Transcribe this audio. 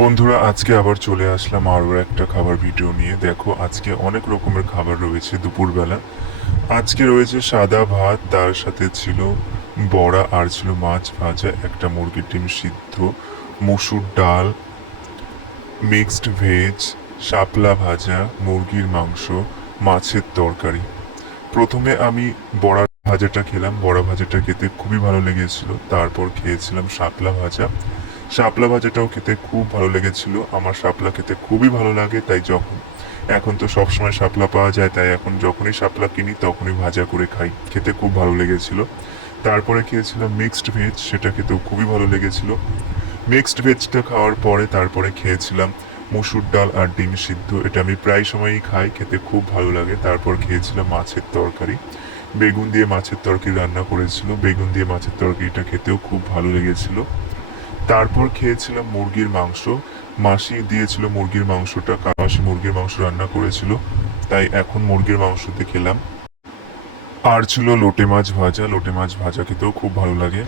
বন্ধুরা, আজকে আবার চলে আসলাম আরও একটা খাবার ভিডিও নিয়ে। দেখো, আজকে অনেক রকমের খাবার রয়েছে দুপুরবেলা। আজকে রয়েছে সাদা ভাত, তার সাথে ছিল বড়া, আর ছিল মাছ ভাজা, একটা মুরগির ডিম সিদ্ধ, মসুর ডাল, মিক্সড ভেজ, শাপলা ভাজা, মুরগির মাংস, মাছের তরকারি। প্রথমে আমি বড়া ভাজাটা খেলাম। বড়া ভাজাটা খেতে খুবই ভালো লেগেছিল। তারপর খেয়েছিলাম শাপলা ভাজা। শাপলা ভাজাটাও খেতে খুব ভালো লেগেছিল। আমার শাপলা খেতে খুবই ভালো লাগে, তাই এখন তো সবসময় শাপলা পাওয়া যায়, তাই এখন যখনই শাপলা কিনি তখনই ভাজা করে খাই। খেতে খুব ভালো লেগেছিল। তারপরে খেয়েছিলাম মিক্সড ভেজ, সেটা খেতেও খুবই ভালো লেগেছিল। মিক্সড ভেজটা খাওয়ার পরে তারপরে খেয়েছিলাম মসুর ডাল আর ডিম সিদ্ধ। এটা আমি প্রায় সময়ই খাই, খেতে খুব ভালো লাগে। তারপর খেয়েছিলাম মাছের তরকারি। বেগুন দিয়ে মাছের তরকারি রান্না করেছিল। বেগুন দিয়ে মাছের তরকারিটা খেতেও খুব ভালো লেগেছিল। তারপর খেয়েছিলাম মুরগির মাংস। মাসি দিয়েছিল মুরগির মাংসটা, মাসি মুরগির মাংস রান্না করেছিল, তাই এখন মুরগির মাংসতে খেলাম। আর ছিল লোটে মাছ ভাজা। লোটে মাছ ভাজা খেতেও খুব ভালো লাগে।